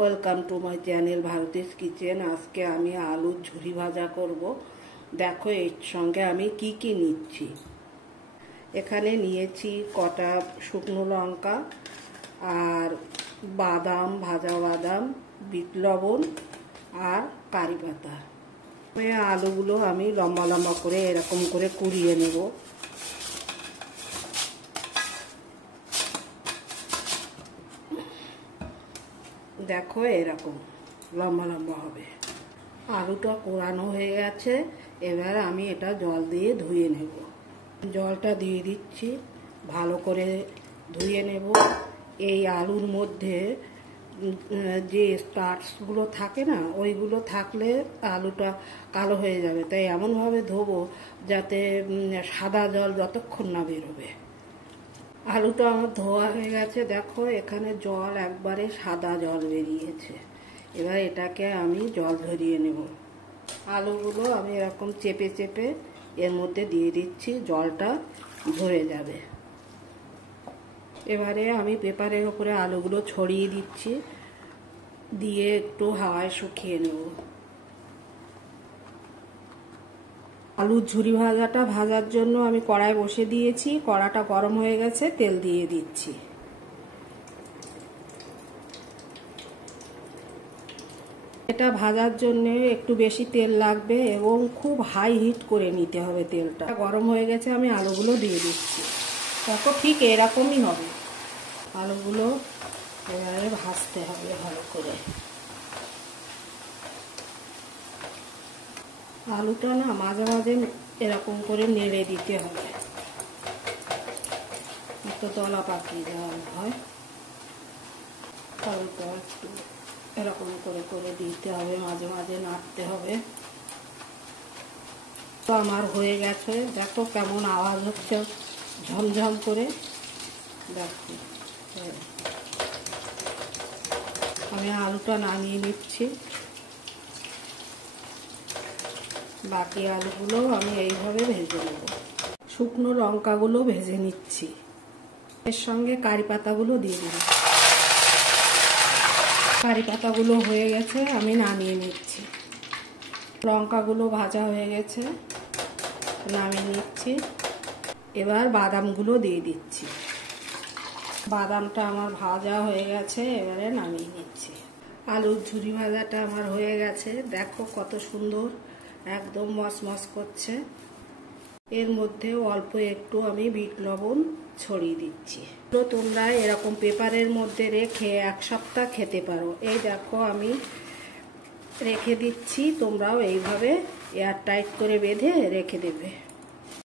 Welcome to my channel Bharti's kitchen. আজকে আমি আলুর ঝুরি ভাজা করব। দেখো এর সঙ্গে আমি কি কি নিচ্ছি। এখানে নিয়েছি কটা শুকনো লঙ্কা আর বাদাম, ভাজা বাদাম, বিট লবণ আর কারি পাতা। আলুগুলো আমি লম্বা লম্বা করে এরকম করে কুড়িয়ে নেব। দেখো এরকম লম্বা লম্বা হবে। আলুটা কোরানো হয়ে গেছে, এবার আমি এটা জল দিয়ে ধুয়ে নেব। জলটা দিয়ে দিচ্ছি, ভালো করে ধুয়ে নেব। এই আলুর মধ্যে যে স্টার্চগুলো থাকে না, ওইগুলো থাকলে আলুটা কালো হয়ে যাবে, তাই এমনভাবে ধোবো যাতে সাদা জল যতক্ষণ না বেরোবে। আলুটা আমার ধোয়া হয়ে গেছে, দেখো এখানে জল একবারে সাদা জল বেরিয়েছে। এবার এটাকে আমি জল ঝরিয়ে নেব। আলুগুলো আমি এরকম চেপে চেপে এর মধ্যে দিয়ে দিচ্ছি, জলটা ঝরে যাবে। এবারে আমি পেপারের উপরে আলুগুলো ছড়িয়ে দিচ্ছি, দিয়ে একটু হাওয়ায় শুকিয়ে নেব। আলুর ঝুরি ভাজাটা ভাজার জন্য আমি কড়াই বসে দিয়েছি, কড়াটা গরম হয়ে গেছে, তেল দিয়ে দিচ্ছি। এটা ভাজার জন্য একটু বেশি তেল লাগবে এবং খুব হাই হিট করে নিতে হবে। তেলটা গরম হয়ে গেছে, আমি আলুগুলো দিয়ে দিচ্ছি। দেখো ঠিক এরকমই হবে। আলুগুলো এবারে ভাজতে হবে ভালো করে। আলুটা না মাঝে মাঝে এরকম করে নেড়ে দিতে হবে, একটু দলা পাকিয়ে দেওয়া হয়। আলুটা একটু এরকম করে করে দিতে হবে, মাঝে মাঝে নাড়তে হবে। তো আমার হয়ে গেছে, দেখো কেমন আওয়াজ হচ্ছে ঝমঝম করে। দেখো আমি আলুটা নামিয়ে নিচ্ছি। বাকি আলুগুলো আমি এইভাবে ভেজে নেব। শুকনো লঙ্কাগুলো ভেজে নিচ্ছি, এর সঙ্গে কারি পাতাগুলো দিয়ে দিন। কারি পাতাগুলো হয়ে গেছে, আমি নামিয়ে নিচ্ছি। লঙ্কাগুলো ভাজা হয়ে গেছে, নামিয়ে নিচ্ছি। এবার বাদামগুলো দিয়ে দিচ্ছি। বাদামটা আমার ভাজা হয়ে গেছে, এবারে নামিয়ে নিচ্ছি। আলুর ঝুরি ভাজাটা আমার হয়ে গেছে, দেখো কত সুন্দর, একদম মচমচ করছে। এর মধ্যে অল্প একটু আমি বিট লবণ ছড়িয়ে দিচ্ছি। তো তোমরা এরকম পেপারের মধ্যে রেখে এক সপ্তাহ খেতে পারো। এই দেখো আমি রেখে দিচ্ছি, তোমরাও এইভাবে এয়ার টাইট করে বেঁধে রেখে দেবে।